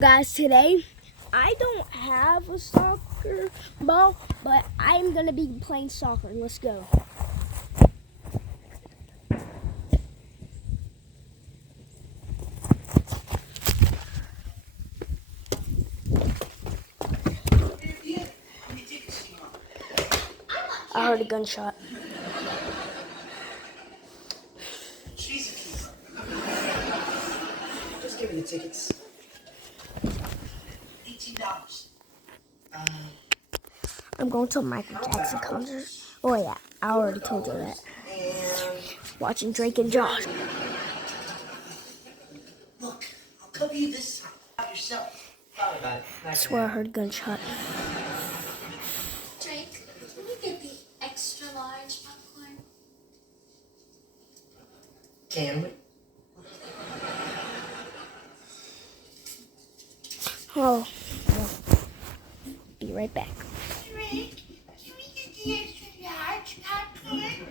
Guys, today I don't have a soccer ball, but I'm gonna be playing soccer. Let's go. I heard a gunshot. Jesus. Just give me the tickets. $18. I'm going to a Michael Jackson concert. Oh yeah, I already told you that. And Watching Drake and Josh. look, I'll cover you this time. Not yourself. Sorry about it. I swear I heard a gunshot. Drake, can we get the extra large popcorn? Can we? Oh, well, be right back. Drake, can we get the extra large popcorn?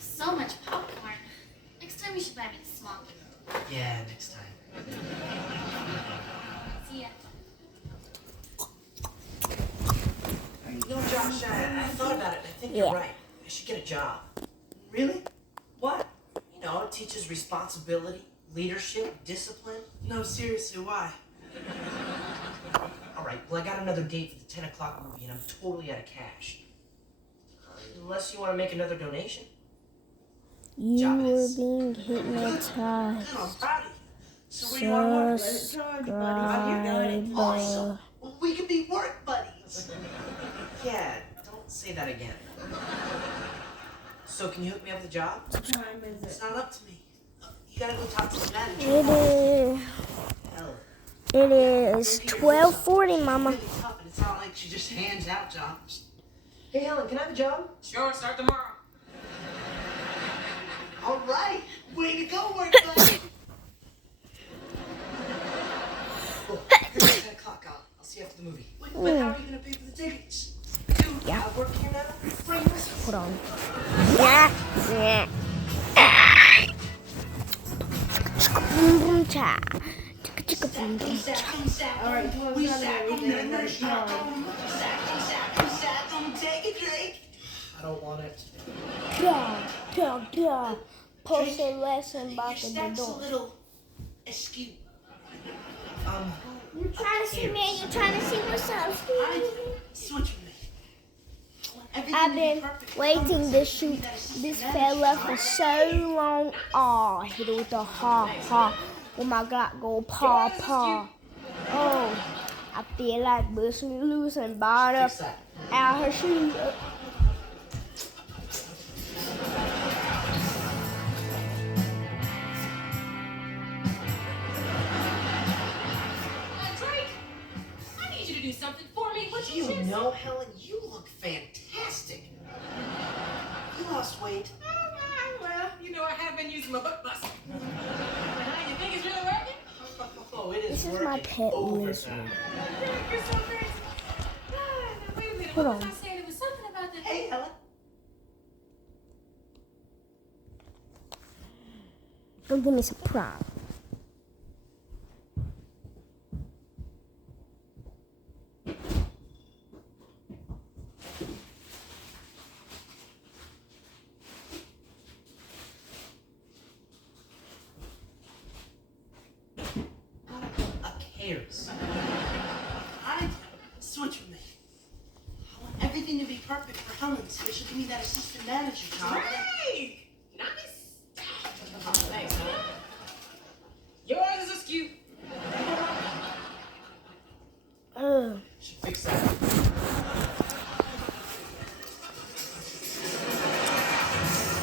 So much popcorn. Next time you should buy me the small. Yeah, next time. See ya. You know, Josh, I thought about it and I think Yeah. you're right. I should get a job. Really? What? You know, it teaches responsibility, leadership, discipline. No, seriously, why? All right, well, I got another date for the 10 o'clock movie and I'm totally out of cash. Unless you want to make another donation. You Job were is- being hypnotized. Good, I'm proud of you. So what do you want to work? Subscribe. Awesome. Well, we can be work buddies. Yeah, don't say that again. So can you hook me up with a job? It's not up to me. You gotta go talk to the manager. Hell, It is 12:40, Mama. really tough, and it's not like she just hands out jobs. Hey, Helen, can I have a job? Sure, start tomorrow. All right. Way to go, work buddy. Well, here's the 10 o'clock. I'll see you after the movie. Wait, but how are you gonna pay for the tickets? Dude, Yeah. I work here now. Bring this. Hold on. Yeah, yeah. Boom, boom, cha. Chicka, chicka, boom, boom, cha. All right, we sack 'em, then they sack 'em. Sack 'em, take it, Drake. I don't want it. Yeah, yeah, yeah. Post a lesson Your back in the stack's a door. little askew. You're trying to see me, you're trying to see what's up. Switch with me. I've been waiting to shoot this fella for so long. Oh, I hit it with a ha ha. Oh my God, go paw paw. Oh, I feel like busting loose and bought up Fix that. out her shoe. Drake, I need you to do something for me. What You know, Helen, you look fantastic. You lost weight. Well, you know I have been using my butt buster. Huh, you think it's really working? Oh, it is This is working my pet overtime. lizard. Drake, you're so crazy. Now, wait a minute. Hold What was on. I saying? It was something about the... Hey, Helen. Go give me some prop. Who cares? I switch with me. I want everything to be perfect for Helen, so she'll give me that assistant manager job. Drake! Nice! Oh, thanks, man. Yours is askew. Ugh. Should fix that.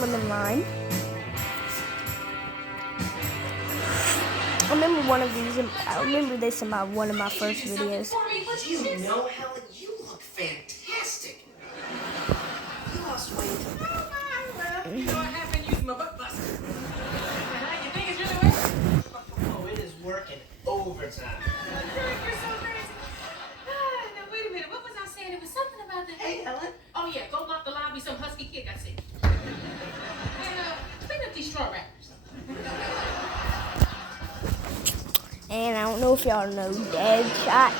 Lemon lime. I remember one of these. I remember this in one of my first videos. For me, what Do you know, Helen, you look fantastic. You lost weight. Well, you know I have been using my butt buster. Huh, you think it's really working? Oh, it is working overtime. Drake, you're so crazy. Now, wait a minute. What was I saying? It was something about the... Hey, Helen. Oh yeah, go mop the lobby. Some husky kid got sick. And clean up these straw wrappers. And I don't know if y'all know Deadshot.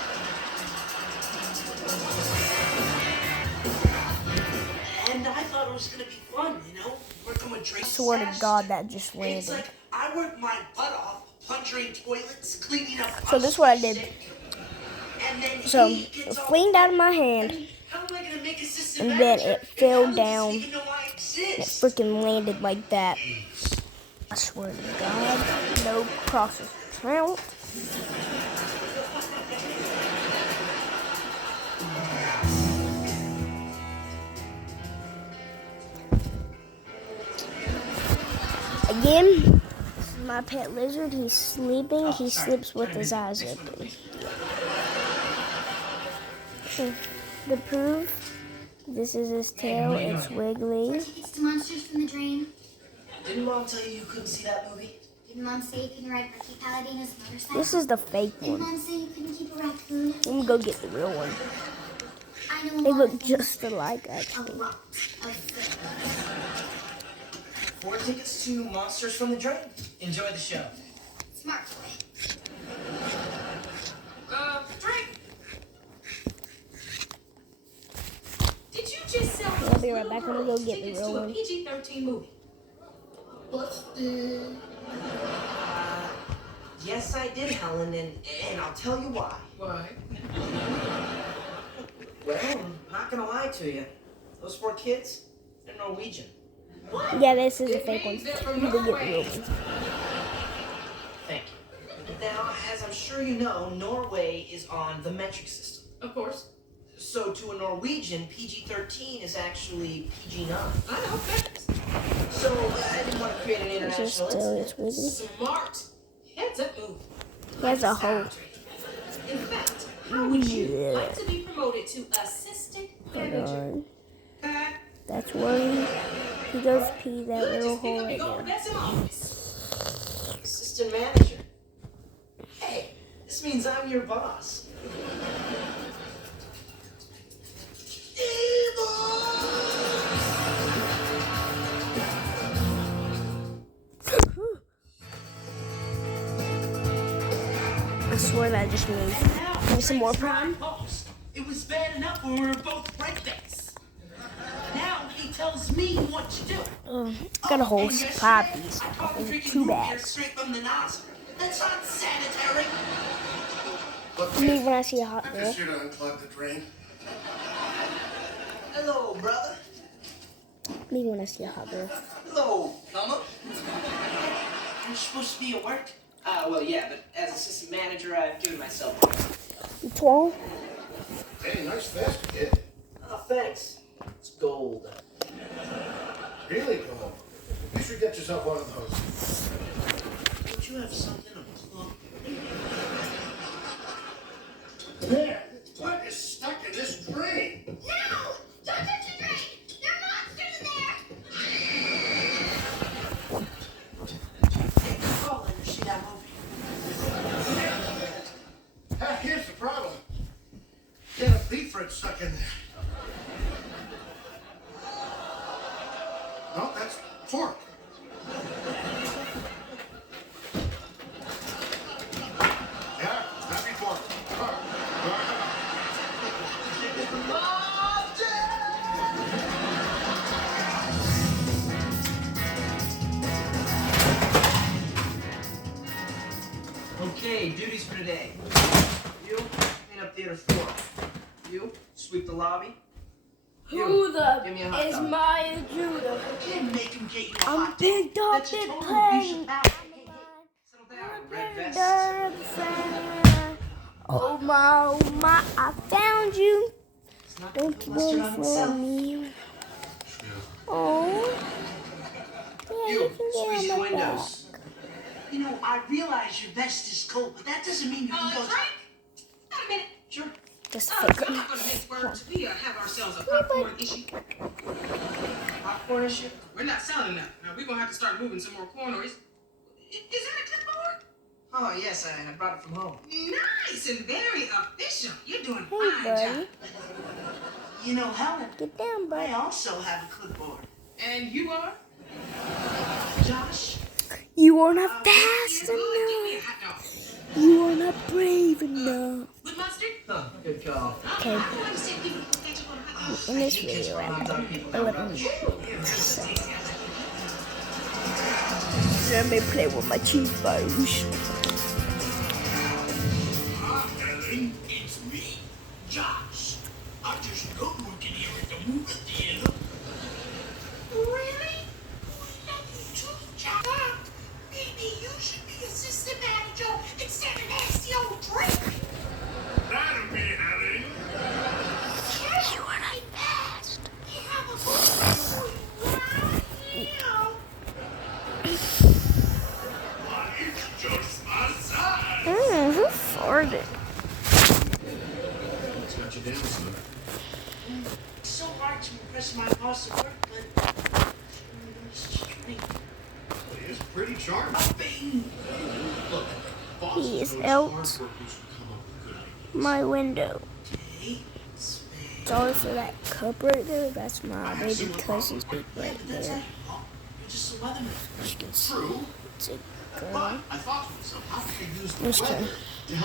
And I thought it was gonna be fun, working with Drake. Swear to God, that just landed. It's like I work my butt off, plunging toilets, cleaning up. So this is what I did. And then So he it gets all flinged out of my hand, How am I gonna make assistant and then manager it if fell Helen down. doesn't even know I It exist? freaking landed like that. I swear to God, no crosses count. Again, this is my pet lizard. He's sleeping. He sleeps with his eyes open. So, to prove, this is his tail. It's wiggly. Tickets to Monsters from the Drain. Didn't Mom tell you couldn't see that movie? Didn't Mom say you couldn't ride Ricky Palladino's motorcycle? This is the fake Didn't one. Mom say you couldn't keep a raccoon? Let me go get the real one. I know a They lot look of things. just alike, A actually. lot of things. 4 tickets to Monsters from the Drain. Enjoy the show. Smart boy. Drake. Did you just sell I'll be right back. I'm gonna go get the tickets real to a one. PG-13 movie? Busted. Yes, I did, Helen, and I'll tell you why. Why? Well, I'm not gonna lie to you. Those 4 kids, they're Norwegian. Yeah, this is a fake one. means they're from I'm gonna go get the real Norway. one. Thank you. Now, as I'm sure you know, Norway is on the metric system. Of course. So to a Norwegian, PG-13 is actually PG-9. I know. Facts. So I didn't want to create an It's international just still, it's incident. wiggly. Smart. Heads up, move. He has a hole. In fact, how would you Yeah. like to be promoted to assistant Hold manager? on. Huh? That's where he goes pee that Good, little just pick hole up right your gold there. vest in office. Assistant manager. Hey, this means I'm your boss. I swear that just moved. Give me some more prime. It was bad enough when we were both breakdance. Now he tells me what to do. Got a whole And yesterday, 5 piece. I caught him drinking 2 root beer bags. straight from the nozzle. That's not sanitary. Me when I see a hot girl. Just here to unclog the drain. Hello, brother. Me when I see a hot girl. Hello, Mama. You're supposed to be at work. Well, yeah, but as assistant manager, I've given myself. You twirl? Hey, nice vest, kid. Oh, thanks. It's gold. Really cool. You should get yourself one of those. Don't you have something to plug? There. What is stuck in this drain? No! Don't touch the drain! There are monsters in there! Hey, call and see that movie. Here's the problem. Get a beefrit stuck in there. No, that's fork. Yeah, happy fork. Okay, duties for today. You, clean up theater 4. You, sweep the lobby. Who the Give me a hot is dog. Maya Judah? You can't make him get you a I'm hot big dog. dog, That's a big total plane. abuse of power. Settle down, red vest. Oh my, I found you. It's not Don't you mustard go on for itself. me. Oh. Yeah, You, you can squeeze get the on my back. windows. You know, I realize your vest is cold, but that doesn't mean you can go. Drake? Wait a minute. Sure. Just I'm fake it. not gonna miss words. We have ourselves a popcorn issue. Popcorn issue? We're not selling enough. Now we're gonna have to start moving some more corn, or is that a clipboard? Oh, yes, I brought it from home. Nice and very official. You're doing a Hey, fine buddy. job. You know, Helen, Get down, I buddy. also have a clipboard. And you are? Josh, You are not fast Good. Give me a enough. hot dog. You are not brave enough. With mustard? Huh, good call. Okay, I want to see people put ketchup on hot dogs. in this video, I Hot have dog people. 11 Let me play with my cheekbones. Ellen, it's me, Josh. I just got working here at the movie theater. Really? We love you too, Jack. Maybe you should be assistant manager instead of nasty old drink. That'll be Ellen. You are not fast. We have a book right here. Why, it's just my size. Who farted? What's got you down, son? it's so hard to impress my boss at work, but she really does drink. Well, he is pretty charming. Look, bosses He is notice out. hard workers who come up with good ideas. My window. Okay, spade. Sorry for that cup right there. That's my I have baby similar cousin's big Yeah, right but that's there. like, oh, you're just a weatherman. You can see True, it's a but girl. I thought to myself, how could they use the Let's try. weather to help